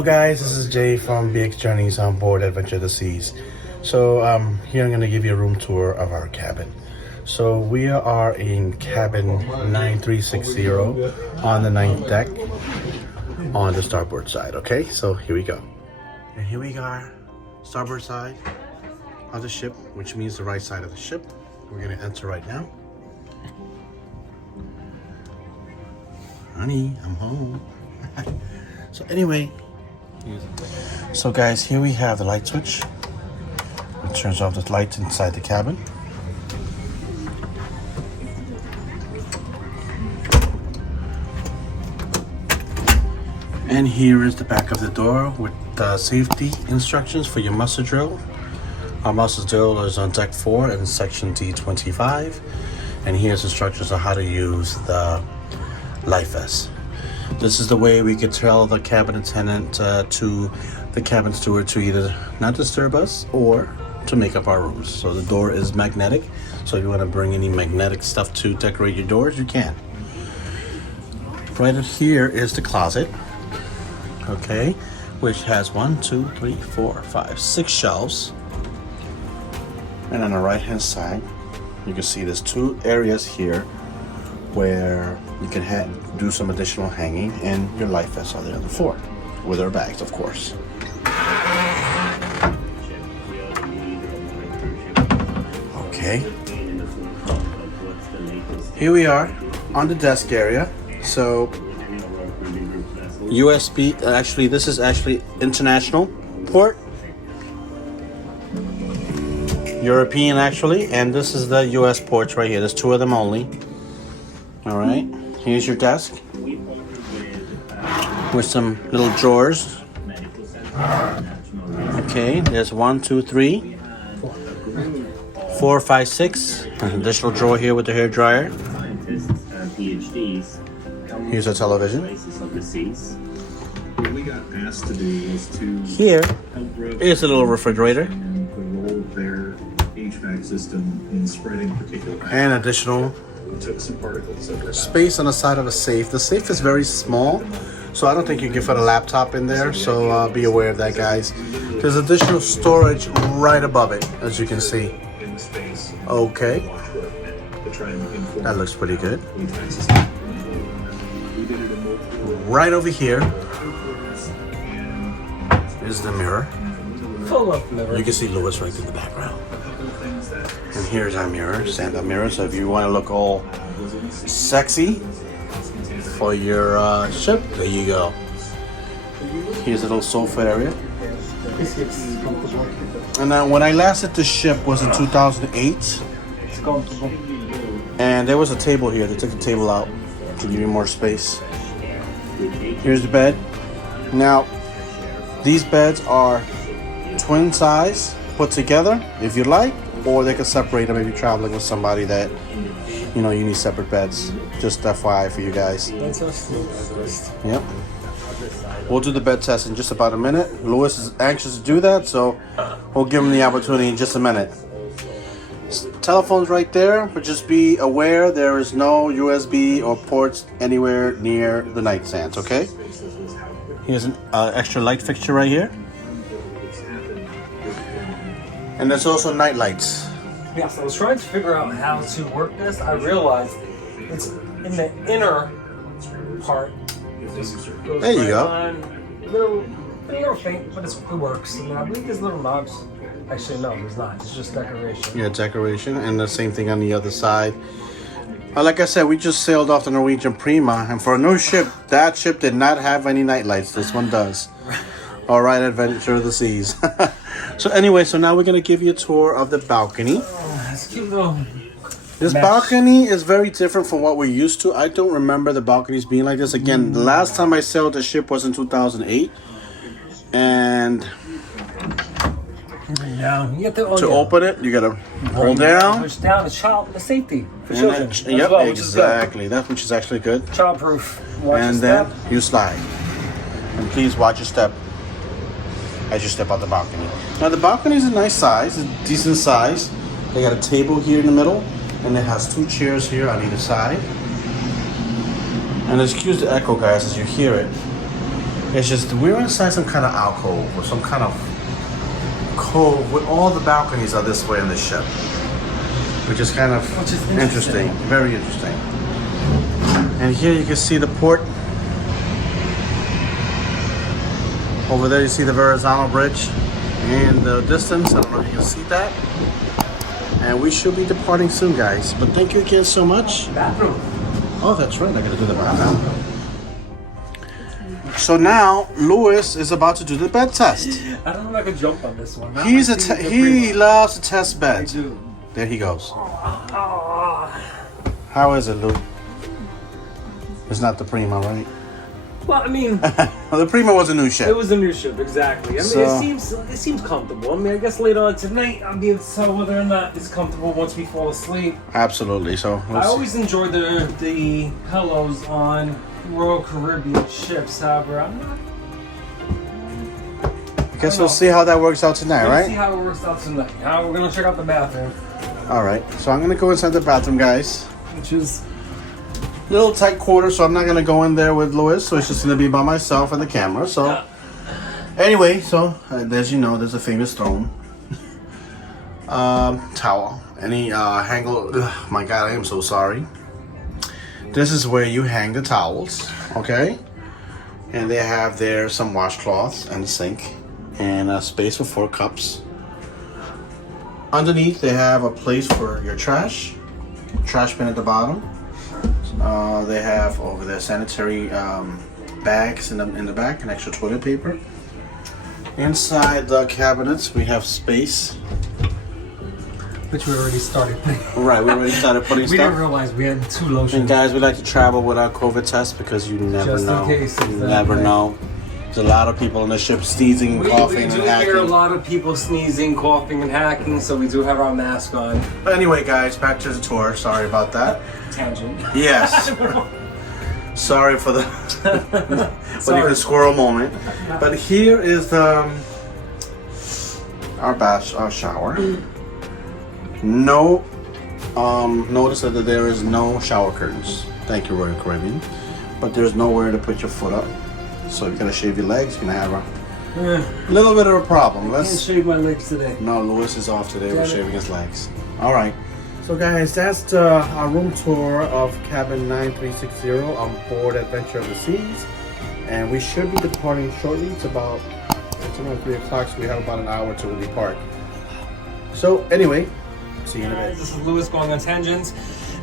Hello guys, this is Jay from BX Journeys on board Adventure of the Seas. So here I'm going to give you a room tour of our cabin. So we are in cabin 9360 on the 9th deck on the starboard side, okay? So here we go. And here we are, starboard side of the ship, which means the right side of the ship. We're going to enter right now. Honey, I'm home. So anyway, so guys, here we have the light switch. It turns off the lights inside the cabin. And here is the back of the door with safety instructions for your muster drill. Our muster drill is on deck 4 in section D25. And here's instructions on how to use the life vest. This is the way we could tell the cabin attendant to the cabin steward to either not disturb us or to make up our rooms. So the door is magnetic. So if you want to bring any magnetic stuff to decorate your doors, you can. Right in here is the closet. Okay, which has 1, 2, 3, 4, 5, 6 shelves. And on the right hand side, you can see there's 2 areas here where you can do some additional hanging, and your life vests are there on the floor with our bags, of course. Okay, here we are on the desk area. So USB, actually this is actually international port, European actually, and this is the US ports right here. There's 2 of them only. All right, here's your desk with some little drawers. Okay, there's 1, 2, 3, 4, 5, 6. An additional drawer here with the hair dryer. Here's our television. Here is a little refrigerator. And additional space on the side of the safe. The safe is very small, so I don't think you can fit a laptop in there, so be aware of that, guys. There's additional storage right above it, as you can see. Okay, that looks pretty good. Right over here is the mirror. You can see Lewis right in the background. And here's our mirror, stand-up mirror. So if you want to look all sexy for your ship, there you go. Here's a little sofa area. And then when I last at the ship was in 2008. And there was a table here. They took the table out to give you more space. Here's the bed. Now, these beds are twin size put together if you like, or they can separate them if you're traveling with somebody that, you know, you need separate beds. Just FYI for you guys. Yep. We'll do the bed test in just about a minute. Lewis is anxious to do that, so we'll give him the opportunity in just a minute. Telephone's right there, but just be aware there is no USB or ports anywhere near the nightstands, okay? Here's an extra light fixture right here. And there's also night lights. Yeah, so I was trying to figure out how to work this. I realized it's in the inner part. There you go. A little faint, but it works. And I believe there's little knobs. Actually, no, there's not. It's just decoration. Yeah, decoration, and the same thing on the other side. Like I said, we just sailed off the Norwegian Prima, and for a new ship, that ship did not have any night lights. This one does. All right, Adventure of the Seas. So anyway, so now we're going to give you a tour of the balcony. It's cute though. This balcony is very different from what we're used to. I don't remember the balconies being like this. Again, the last time I sailed the ship was in 2008. And Yeah, you have to open it, you got to hold down. Push down the safety for And children. then, yep, well, exactly. That which is actually good. Childproof. Watch And your then step. you slide. And please watch your step as you step out the balcony. Now the balcony is a nice size, a decent size. They got a table here in the middle, and it has 2 chairs here on either side. And excuse the echo, guys, as you hear it. It's just we're inside some kind of alcove or some kind of cove with all the balconies are this way in the ship, which is kind of interesting. Very interesting. And here you can see the port. Over there you see the Verrazano Bridge in the distance. I don't know if you can see that. And we should be departing soon, guys. But thank you again so much. Bathroom. Oh, that's right. I gotta do the bathroom. So now Louis is about to do the bed test. I don't know if I could jump on this one. He loves to test I beds. do. There he goes. Oh. How is it, Lou? It's not the Prima, right? Well, I mean, The Prima was a new ship. it was a new ship, exactly. I mean, So- it seems comfortable. I mean, I guess later on tonight I'll be able to tell whether or not it's comfortable once we fall asleep. Absolutely. So I let's see. always enjoy the pillows on Royal Caribbean ships. However, I'm not. I guess we'll see how that works out tonight, Let's see right? how it works out tonight. Now we're gonna check out the bathroom, All right. So I'm gonna go inside the bathroom, guys. which is Little tight quarters, so I'm not gonna go in there with Louis. So it's just gonna be by myself and the camera. So anyway, so as you know, there's a famous throne. Towel. Any hangle? Ugh, my God, I am so sorry. This is where you hang the towels, okay? And they have there some washcloths and a sink and a space for 4 cups. Underneath, they have a place for your trash bin at the bottom. They have over there sanitary bags in the back and extra toilet paper. Inside the cabinets, we have space. which we already started. Right, we already started putting We stuff. didn't realize we had 2 lotions. And guys, we like to travel with our COVID test because you never Just in know. case, You exactly. never know. There's a lot of people on the ship sneezing, We coughing, do and hear a hacking. lot of people sneezing, coughing, and hacking, so we do have our mask on. But anyway, guys, back to the tour. Sorry about that. Tangent. Yes. Sorry for the Sorry. the squirrel moment. But here is the our shower. No, notice that there is no shower curtains. Thank you, Royal Caribbean. But there's nowhere to put your foot up. So if you're gonna shave your legs, you're gonna have a little bit of a problem. Can't Let's. shave my legs today. No, Louis is off today. We're Damn it. shaving his legs. All right. So guys, that's our room tour of cabin 9360 on board Adventure of the Seas, and we should be departing shortly. It's about 3 o'clock, so we have about an hour till we depart. So anyway, see you in a bit. This is Louis going on tangents.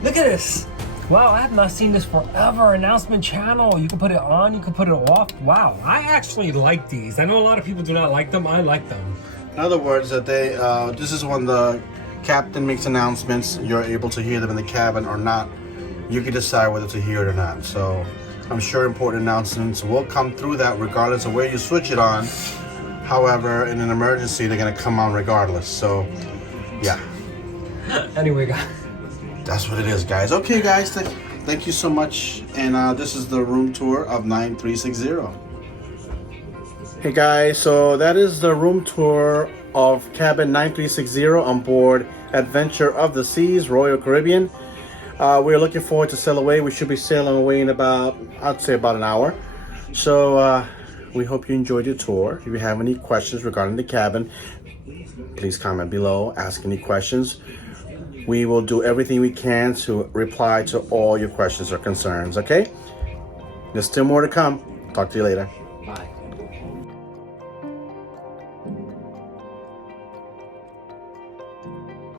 Look at this. Wow, I have not seen this forever. Announcement channel. You can put it on, you can put it off. Wow, I actually like these. I know a lot of people do not like them. I like them. In other words, that they this is when the captain makes announcements. You're able to hear them in the cabin or not. You can decide whether to hear it or not. So I'm sure important announcements will come through that regardless of where you switch it on. However, in an emergency, they're gonna come on regardless. So yeah, Anyway, guys. that's what it is, guys. Okay, guys, thank you so much. And this is the room tour of 9360. Hey guys, so that is the room tour of cabin 9360 on board Adventure of the Seas, Royal Caribbean. We're looking forward to sail away. We should be sailing away in I'd say about an hour. So we hope you enjoyed your tour. If you have any questions regarding the cabin, please comment below, ask any questions. We will do everything we can to reply to all your questions or concerns, okay? There's still more to come. Talk to you later.